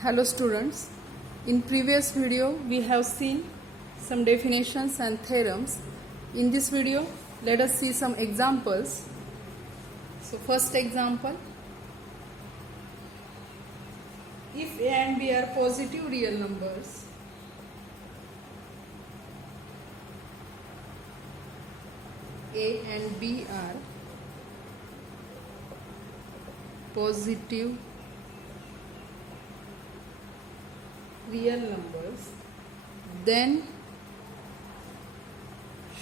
Hello students, in previous video we have seen some definitions and theorems. In this video let us see some examples. So first example, if A and B are positive real numbers, A and B are positive real numbers, then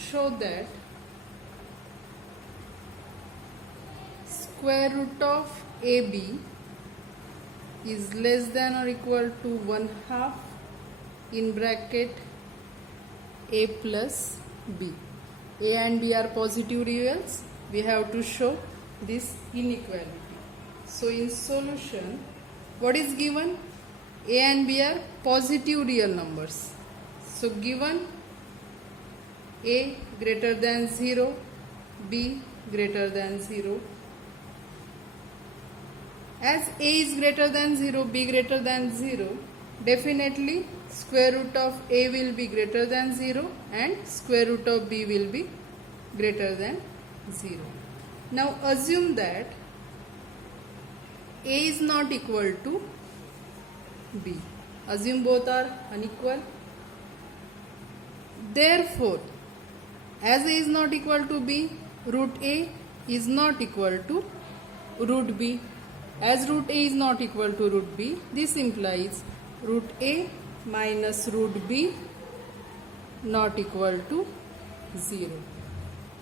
show that square root of AB is less than or equal to 1/2 in bracket A plus B. A and B are positive reals. We have to show this inequality. So in solution, what is given? A and B are positive real numbers. So given A greater than 0, B greater than 0. As A is greater than 0, B greater than 0, definitely square root of A will be greater than 0 and square root of B will be greater than 0. Now assume that A is not equal to B. Assume both are unequal. Therefore, as A is not equal to B, root A is not equal to root B. As root A is not equal to root B, this implies root A minus root B not equal to 0.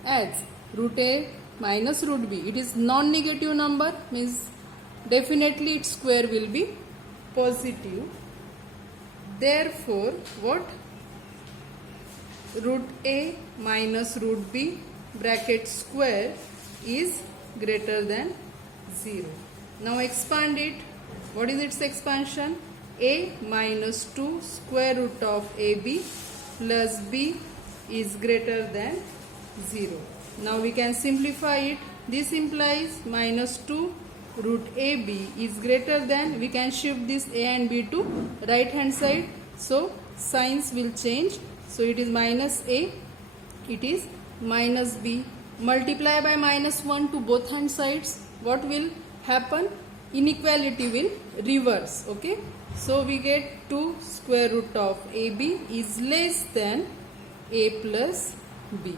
As root A minus root B, it is non-negative number, means definitely its square will be positive. Therefore, what? Root A minus root B bracket square is greater than 0. Now expand it. What is its expansion? A minus 2 square root of AB plus B is greater than 0. Now we can simplify it. This implies minus 2 root AB is greater than, we can shift this A and B to right hand side. So signs will change. So it is minus A, it is minus B. Multiply by minus 1 to both hand sides. What will happen? Inequality will reverse. Okay. So we get 2 square root of AB is less than A plus B.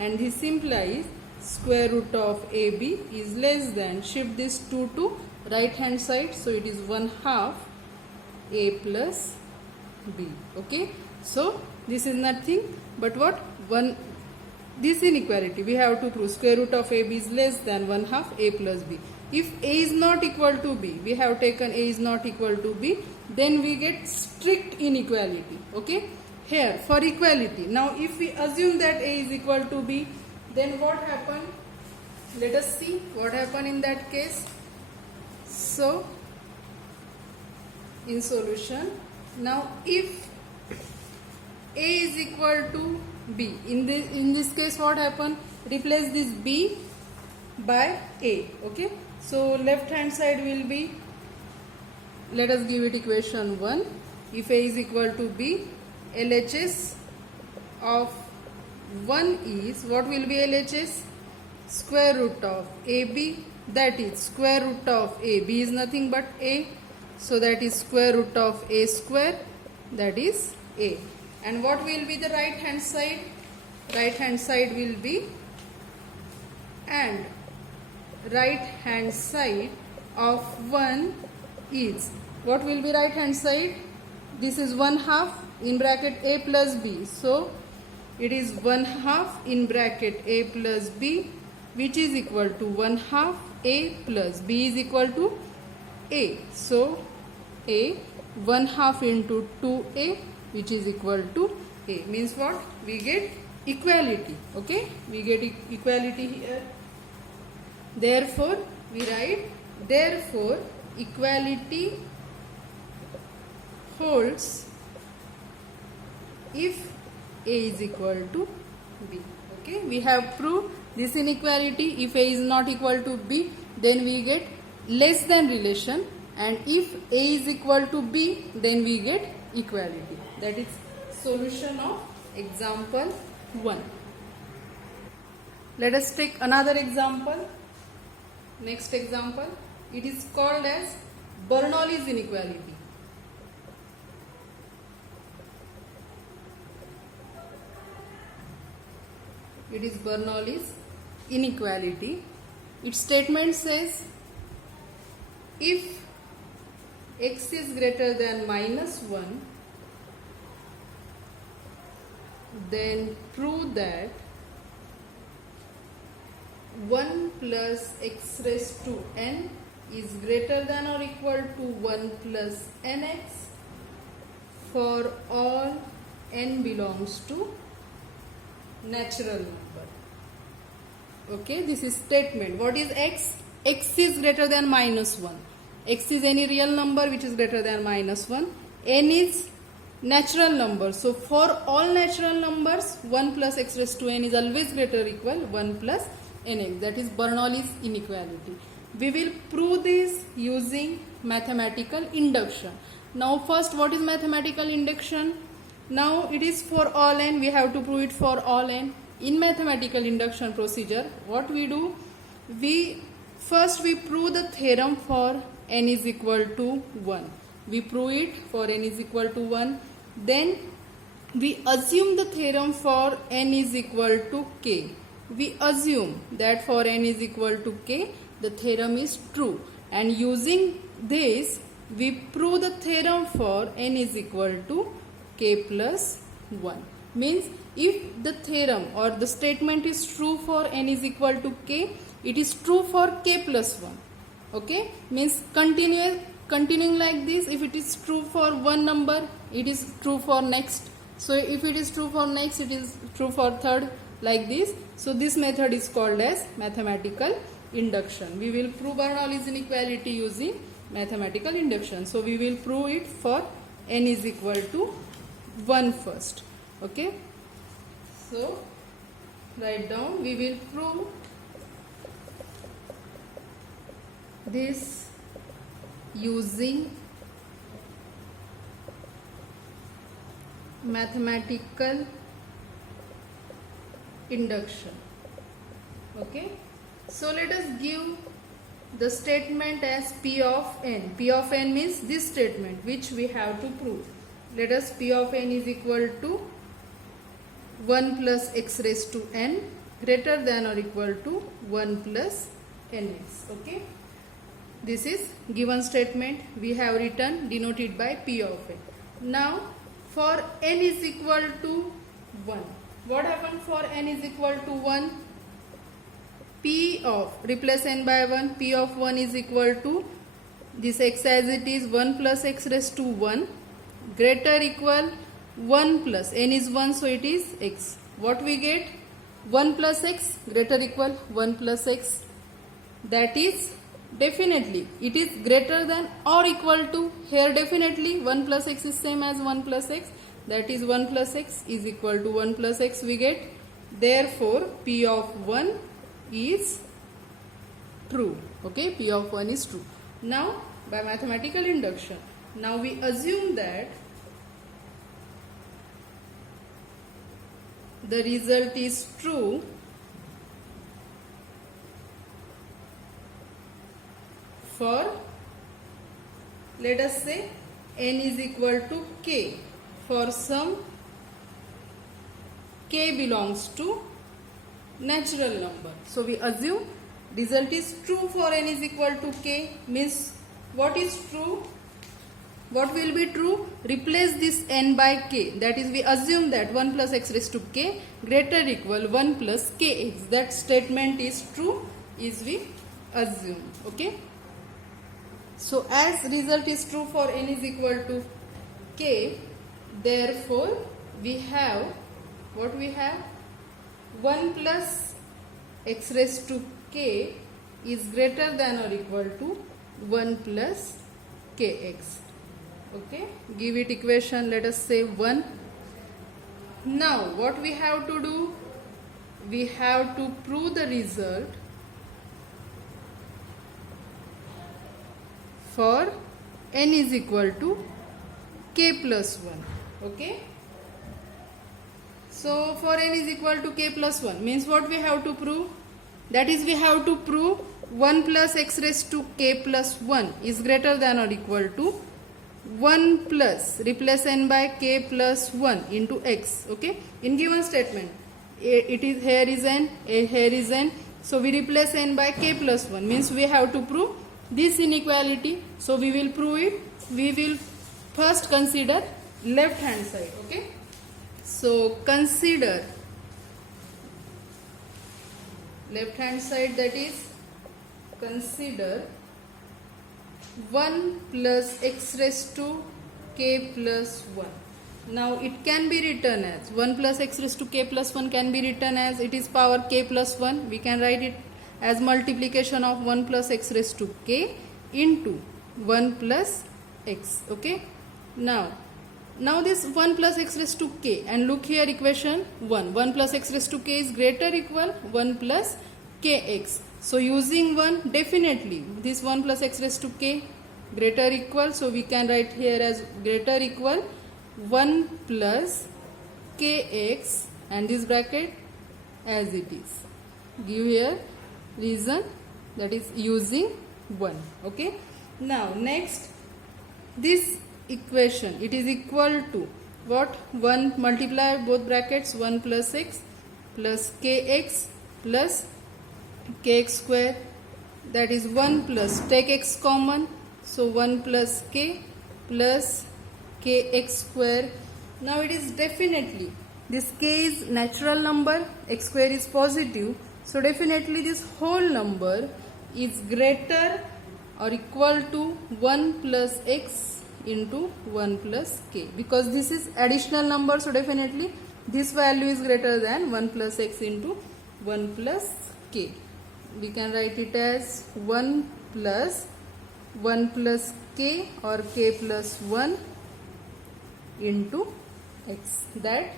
And this implies square root of AB is less than, shift this 2 to right hand side. So it is 1/2 A plus B. Okay. So this is nothing but what? This inequality we have to prove square root of AB is less than 1/2 A plus B. If A is not equal to B, we have taken A is not equal to B, then we get strict inequality. Okay. Here for equality. Now if we assume that A is equal to B, then what happened? Let us see what happened in that case. So in solution, now if A is equal to B, in this case what happened? Replace this B by A. Okay. So left hand side will be, let us give it equation 1. If A is equal to B, LHS of 1 is, what will be LHS? Square root of AB, that is square root of A. B is nothing but A. So that is square root of A square, that is A. And what will be the right hand side? Right hand side will be, and right hand side of 1 is, what will be right hand side? This is 1/2 in bracket A plus B. So it is 1/2 in bracket A plus B, which is equal to 1/2 A plus B is equal to A. So A 1/2 into 2A, which is equal to A, means what? We get equality. Okay, we get equality here. Therefore we write, therefore equality holds if A is equal to B. Okay, we have proved this inequality. If A is not equal to B, then we get less than relation. and if A is equal to B, then we get equality. That is solution of example 1. Let us take another example. Next example, it is called as Bernoulli's inequality. It is Bernoulli's inequality. Its statement says, if x is greater than -1, then prove that 1 plus x raised to n is greater than or equal to 1 plus nx for all n belongs to natural number. Okay, this is statement. What is x? X is greater than -1. X is any real number which is greater than -1. N is natural number. So for all natural numbers, 1 plus x raised to n is always greater or equal 1 plus nx. That is Bernoulli's inequality. We will prove this using mathematical induction. Now first, what is mathematical induction? Now it is for all n. We have to prove it for all n. In mathematical induction procedure, what we do? We prove the theorem for n is equal to 1. We prove it for n is equal to 1. Then we assume the theorem for n is equal to k. We assume that for n is equal to k, the theorem is true. And using this, we prove the theorem for n is equal to k plus 1. Means if the theorem or the statement is true for n is equal to k, it is true for k plus 1. Okay, means continuing like this. If it is true for one number, it is true for next. So if it is true for next, it is true for third, like this. So this method is called as mathematical induction. We will prove Bernoulli's inequality using mathematical induction. So we will prove it for n is equal to 1 first. Okay, so write down. We will prove this using mathematical induction. Okay, so let us give the statement as P of n. P of n means this statement which we have to prove. Let us P of n is equal to 1 plus x raised to n greater than or equal to 1 plus nx. Okay, this is given statement. We have written denoted by P of n. Now for n is equal to 1. What happened for n is equal to 1? P of, replace n by 1, P of 1 is equal to this x as it is 1 plus x raised to 1 greater equal 1 plus n is 1, so it is x. What we get? 1 plus x greater equal 1 plus x. That is definitely it is greater than or equal to, here definitely 1 plus x is same as 1 plus x. That is 1 plus x is equal to 1 plus x we get. Therefore P of 1 is true. Okay, P of 1 is true. Now by mathematical induction, now we assume that the result is true for, let us say, n is equal to k for some k belongs to natural number. So we assume result is true for n is equal to k. Means what is true? What will be true? Replace this n by k. That is, we assume that 1 plus x raised to k greater equal 1 plus kx. That statement is true, is we assume. Okay. So as result is true for n is equal to k, therefore we have, what we have? 1 plus x raised to k is greater than or equal to 1 plus kx. Okay, give it equation, let us say 1. Now what we have to do? We have to prove the result for n is equal to k plus 1. Okay. So for n is equal to k plus 1 means what we have to prove? That is, we have to prove 1 plus x raised to k plus 1 is greater than or equal to 1 plus, replace n by k plus 1 into x. Okay. In given statement, it is here is n, here is n. So we replace n by k plus 1 means we have to prove this inequality. So we will prove it. We will first consider left hand side. Okay. So consider left hand side, that is consider 1 plus x raised to k plus 1. Now it can be written as 1 plus x raised to k plus 1 can be written as it is power k plus 1. We can write it as multiplication of 1 plus x raised to k into 1 plus x. Okay. Now this 1 plus x raised to k, and look here equation 1 plus x raised to k is greater equal 1 plus kx. So using 1, definitely this 1 plus x raised to k greater equal, so we can write here as greater equal 1 plus kx, and this bracket as it is. Give here reason, that is using 1. Okay. Now next, this equation, it is equal to what? 1 multiply both brackets, 1 plus x plus kx plus kx square, that is 1 plus, take x common, so 1 plus k plus kx square. Now it is definitely, this k is natural number, x square is positive, so definitely this whole number is greater or equal to 1 plus x into 1 plus k, because this is additional number, so definitely this value is greater than 1 plus x into 1 plus k. We can write it as 1 plus k or k plus 1 into x. That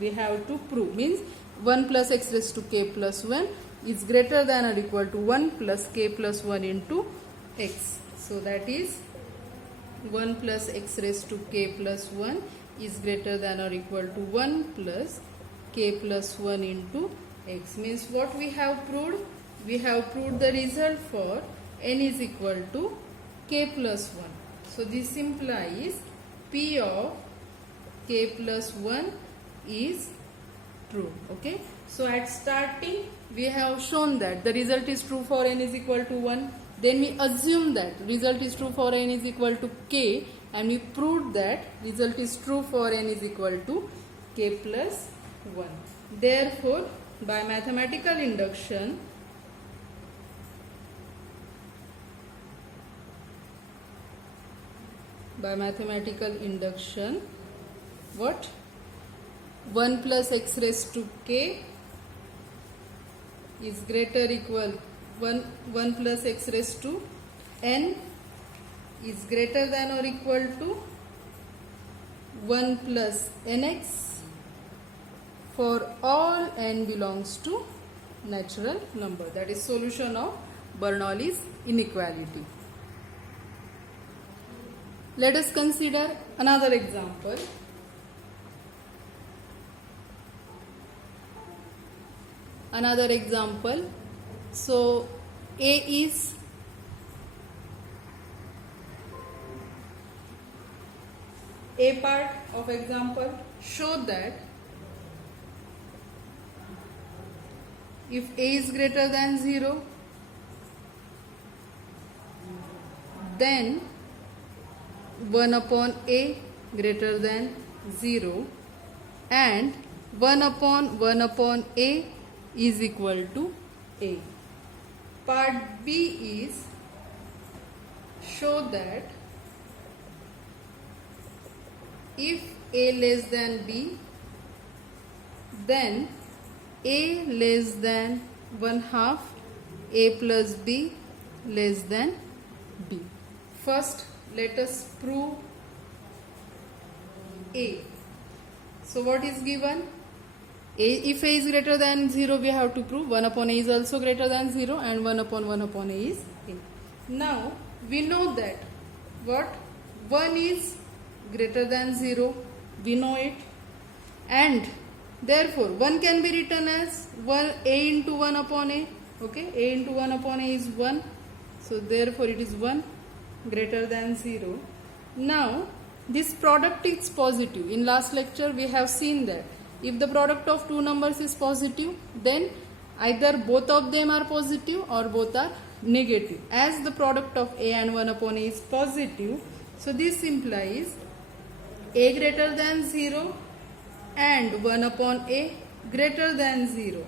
we have to prove, means 1 plus x raised to k plus 1 is greater than or equal to 1 plus k plus 1 into x. So that is 1 plus x raised to k plus 1 is greater than or equal to 1 plus k plus 1 into x. Means what we have proved? We have proved the result for n is equal to k plus 1. So this implies p of k plus 1 is true. Okay. So at starting we have shown that the result is true for n is equal to 1. Then we assume that result is true for n is equal to k, and we proved that result is true for n is equal to k plus 1. Therefore, by mathematical induction, what? 1 plus x raised to k is greater equal 1 plus x raised to n is greater than or equal to 1 plus nx for all n belongs to natural number. That is solution of Bernoulli's inequality. Let us consider another example. So A is A part of example. Show that if A is greater than 0, then 1 upon A greater than 0 and 1 upon A is equal to A. Part B is show that if A less than B, then A less than 1/2 A plus B less than B. First, let us prove A. So what is given? If A is greater than 0, we have to prove 1 upon A is also greater than 0 and 1 upon A is A. Now we know that what 1 is greater than 0, we know it, and therefore 1 can be written as a into 1 upon a. Okay, a into 1 upon a is 1, so therefore it is 1 greater than 0. Now this product is positive. In last lecture we have seen that if the product of two numbers is positive, then either both of them are positive or both are negative. As the product of a and 1 upon a is positive, so this implies a greater than 0 and 1 upon a greater than 0,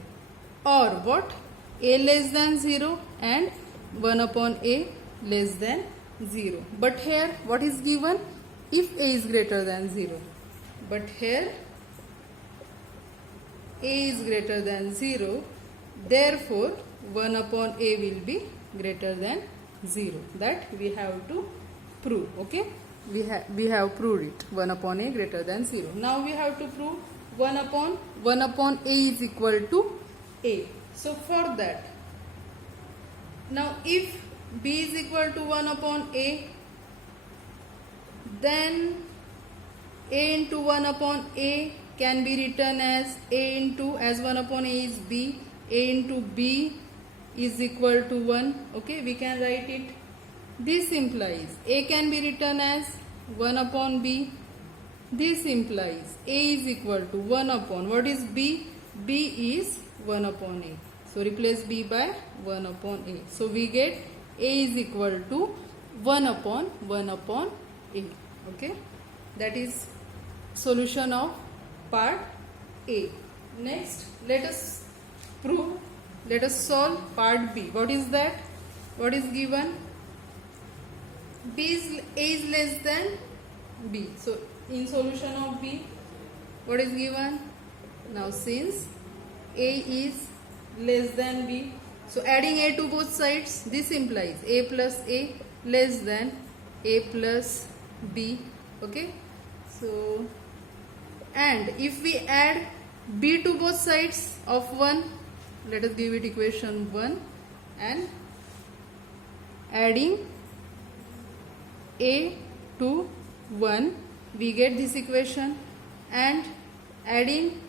or what, a less than 0 and 1 upon a less than 0. But here what is given? If a is greater than 0. But here a is greater than 0, therefore 1 upon a will be greater than 0. That we have to prove. Okay, we have proved it, 1 upon a greater than 0. Now we have to prove 1 upon a is equal to a. So for that, now if b is equal to 1 upon a, then a into 1 upon a can be written as a into, as 1 upon a is b, a into b is equal to 1. Okay, we can write it. This implies a can be written as 1 upon b. This implies a is equal to 1 upon, what is b? b is 1 upon a. So replace b by 1 upon a. So we get a is equal to 1 upon a. Okay, that is solution of part A. Next, let us solve part B. What is that? What is given? A is less than b. So in solution of B, what is given? Now since a is less than b, so adding a to both sides, this implies a plus a less than a plus b. Okay, so and if we add b to both sides of 1, let us give it equation 1, and adding a to 1, we get this equation, and adding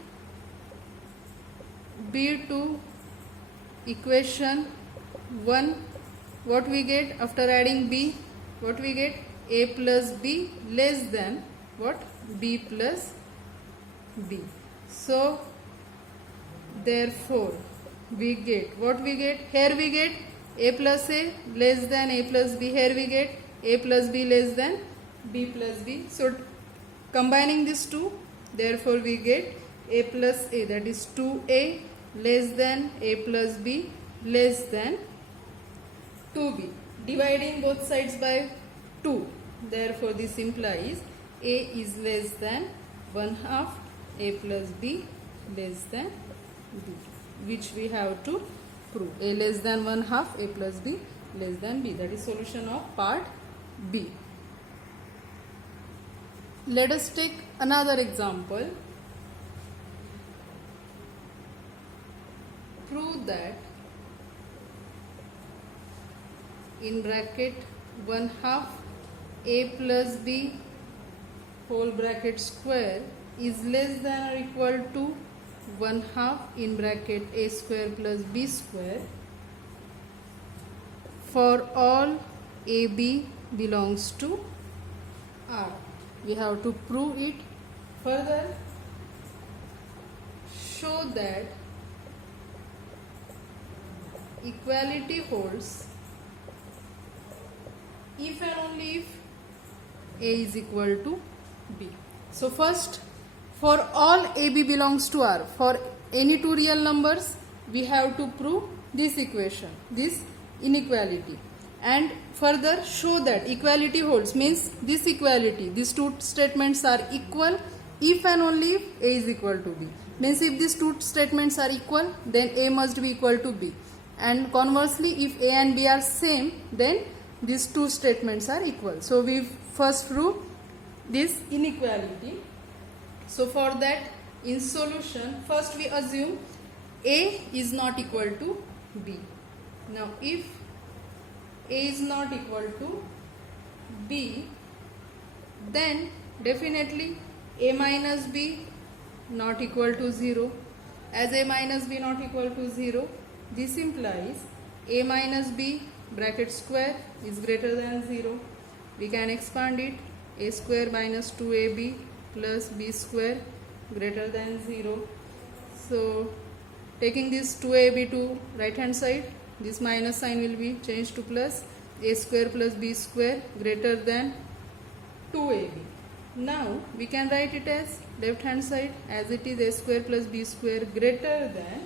b to equation 1, what we get after adding b? What we get? A plus b less than what? B plus b. So therefore we get, what we get? Here we get a plus a less than a plus b. Here we get a plus b less than b plus b. So combining these two, therefore we get a plus a, that is 2a less than a plus b less than 2b. Dividing both sides by 2, therefore this implies a is less than 1/2 a plus b less than b, which we have to prove. A less than 1/2 a plus b less than b. That is solution of part B. Let us take another example. Prove that in bracket 1/2 a plus b whole bracket square is less than or equal to 1/2 in bracket a square plus b square for all ab belongs to R. We have to prove it. Further, show that equality holds if and only if a is equal to b. So first, for all ab belongs to R, for any two real numbers, we have to prove this equation, this inequality, and further show that equality holds, means this equality, these two statements are equal if and only if a is equal to b. Means if these two statements are equal, then a must be equal to b, and conversely if a and b are same, then these two statements are equal. So we first prove this inequality. So for that, in solution, first we assume a is not equal to b. Now if a is not equal to b, then definitely a minus b not equal to 0. As a minus b not equal to 0, this implies a minus b bracket square is greater than 0. We can expand it, a square minus 2ab plus b square greater than 0. So taking this 2ab to right hand side, this minus sign will be changed to plus, a square plus b square greater than 2ab. Now we can write it as left hand side, as it is a square plus b square greater than,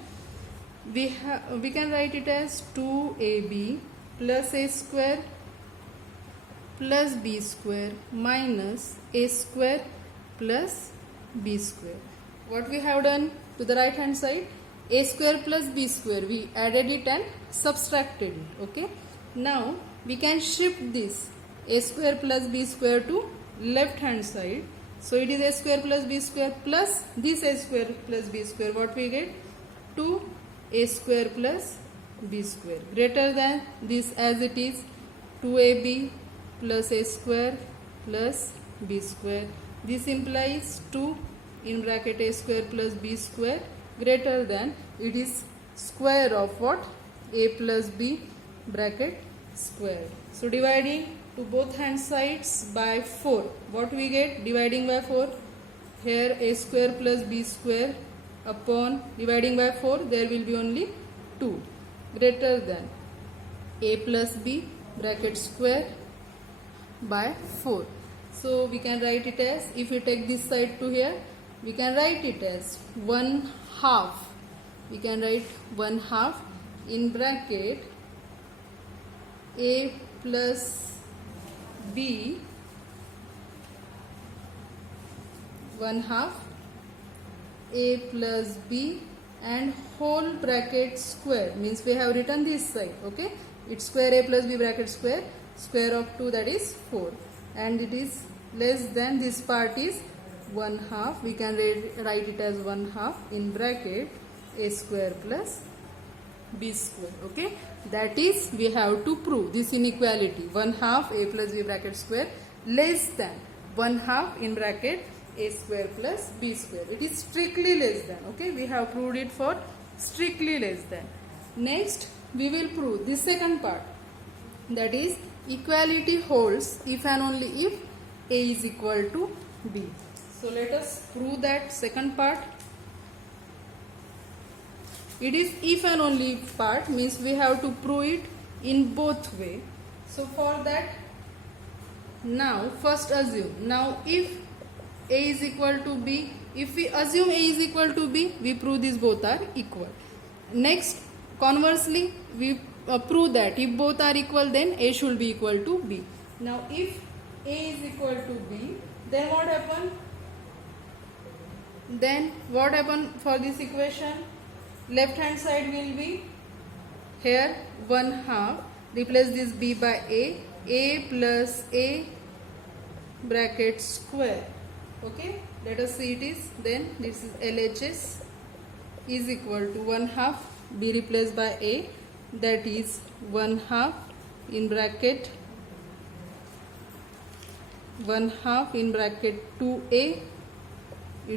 we can write it as 2ab plus a square plus b square minus a square plus b square. What we have done to the right hand side, a square plus b square, we added it and subtracted it. Okay. Now we can shift this a square plus b square to left hand side. So it is a square plus b square plus this a square plus b square. What we get? 2a square plus b square greater than this, as it is 2ab plus a square plus b square. This implies 2 in bracket a square plus b square greater than, it is square of what? A plus b bracket square. So dividing to both hand sides by 4, what we get? Dividing by 4, here a square plus b square upon dividing by 4, there will be only 2 greater than a plus b bracket square by 4. So we can write it as, if we take this side to here, we can write it as 1/2. We can write 1/2 in bracket a plus b 1/2 a plus b and whole bracket square, means we have written this side. Okay, it's square a plus b bracket square, square of 2, that is 4, and it is less than, this part is 1/2. We can write it as 1/2 in bracket a square plus b square. Okay, that is, we have to prove this inequality, 1/2 a plus b bracket square less than 1/2 in bracket a square plus b square. It is strictly less than. Okay, we have proved it for strictly less than. Next we will prove this second part, that is equality holds if and only if a is equal to b. So let us prove that second part. It is if and only if part, means we have to prove it in both way. So for that, now first assume, now if a is equal to b, if we assume a is equal to b, we prove these both are equal. Next, conversely, we prove that if both are equal, then a should be equal to b. Now if a is equal to b, then what happen? Then what happen for this equation? Left hand side will be here 1/2, replace this b by a plus a bracket square. Okay, let us see it is, then this is LHS is equal to 1/2 b replaced by a, that is 1/2 in bracket 1/2 in bracket 2a,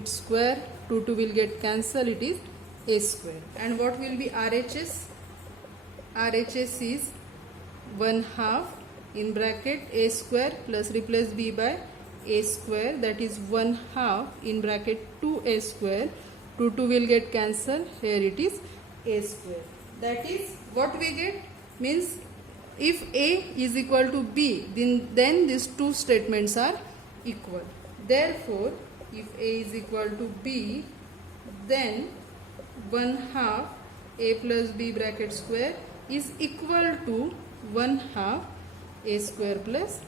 its square, 2 will get cancelled, it is a square. And what will be RHS? RHS is 1/2 in bracket a square plus replace b by a square, that is 1/2 in bracket 2a square, 2 will get cancelled, here it is a square. That is what we get, means if a is equal to b, then these two statements are equal. Therefore if a is equal to b, then 1/2 a plus b bracket square is equal to 1/2 a square plus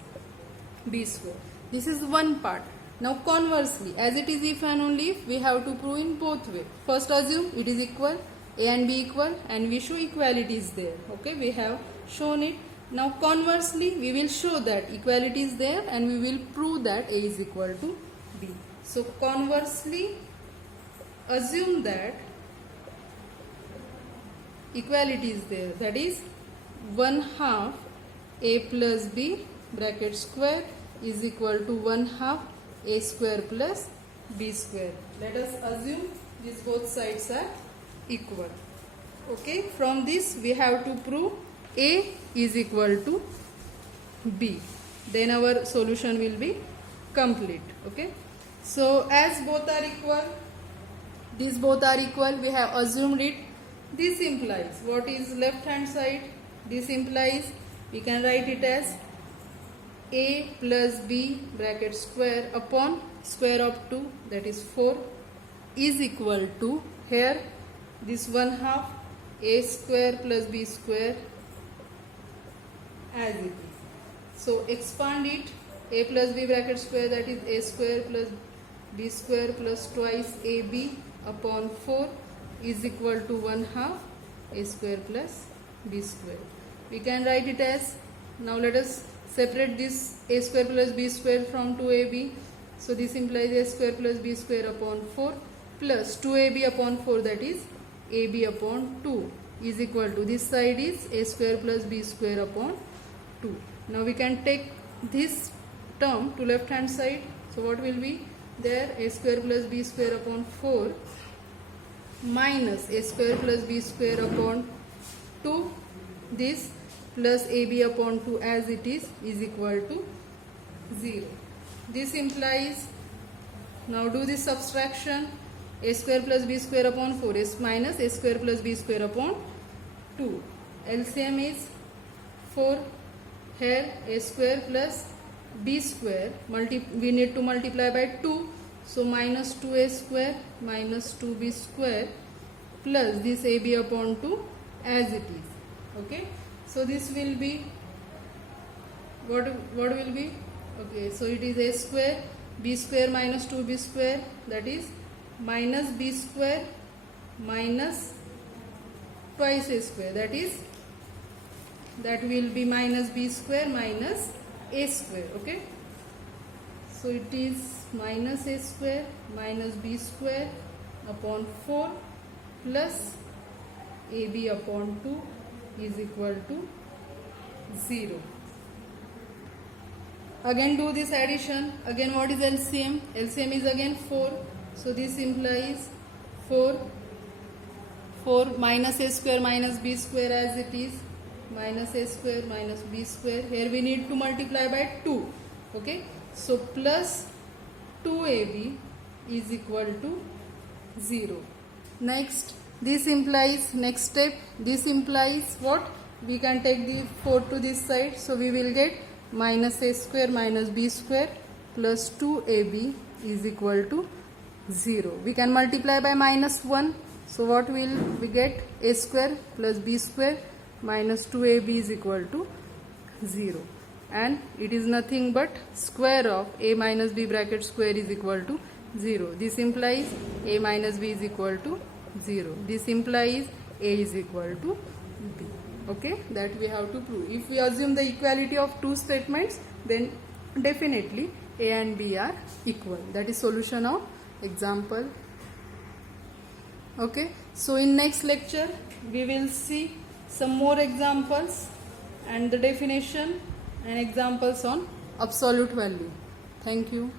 b square. This is one part. Now conversely, as it is if and only if, we have to prove in both way. First assume it is equal, a and b equal, and we show equality is there. Okay, we have shown it. Now conversely, we will show that equality is there and we will prove that a is equal to b. So conversely, assume that equality is there, that is 1/2 a plus b bracket square is equal to 1/2 a square plus b square. Let us assume these both sides are equal. Okay, from this we have to prove a is equal to b. Then our solution will be complete. Okay, so as both are equal, these both are equal, we have assumed it. This implies, what is left hand side? This implies, we can write it as a plus b bracket square upon square of 2, that is 4, is equal to, here this 1/2 a square plus b square as it is. So expand it, a plus b bracket square, that is a square plus b square plus twice ab upon 4 is equal to 1/2 a square plus b square. We can write it as, now let us separate this a square plus b square from 2ab. So this implies a square plus b square upon 4 plus 2ab upon 4, that is ab upon 2 is equal to, this side is a square plus b square upon 2. Now we can take this term to left hand side. So what will be there? A square plus b square upon 4 minus a square plus b square upon 2, this plus ab upon 2 as it is equal to 0. This implies, now do this subtraction, a square plus b square upon 4 is minus a square plus b square upon 2. LCM is 4. Here a square plus b square, we need to multiply by 2. So minus 2a square minus 2b square plus this ab upon 2 as it is. Okay. So this will be, what will be? Okay, so it is a square, b square minus 2b square, that is minus b square minus twice a square, that will be minus b square minus a square. Okay, so it is minus a square minus b square upon 4 plus ab upon 2 is equal to 0. Again do this addition. Again, what is LCM? LCM is again 4. So this implies 4 minus a square minus b square as it is, minus a square minus b square. Here we need to multiply by 2. Okay, so plus 2ab is equal to 0. Next, this implies, next step, this implies what? We can take the 4 to this side, so we will get minus a square minus b square plus 2ab is equal to 0. We can multiply by minus 1. So what will we get? A square plus b square minus 2ab is equal to 0. And it is nothing but square of a minus b bracket square is equal to 0. This implies a minus b is equal to 0. This implies a is equal to b. Okay, that we have to prove. If we assume the equality of two statements, then definitely a and b are equal. That is solution of example. Okay, so in next lecture we will see some more examples and the definition and examples on absolute value. Thank you.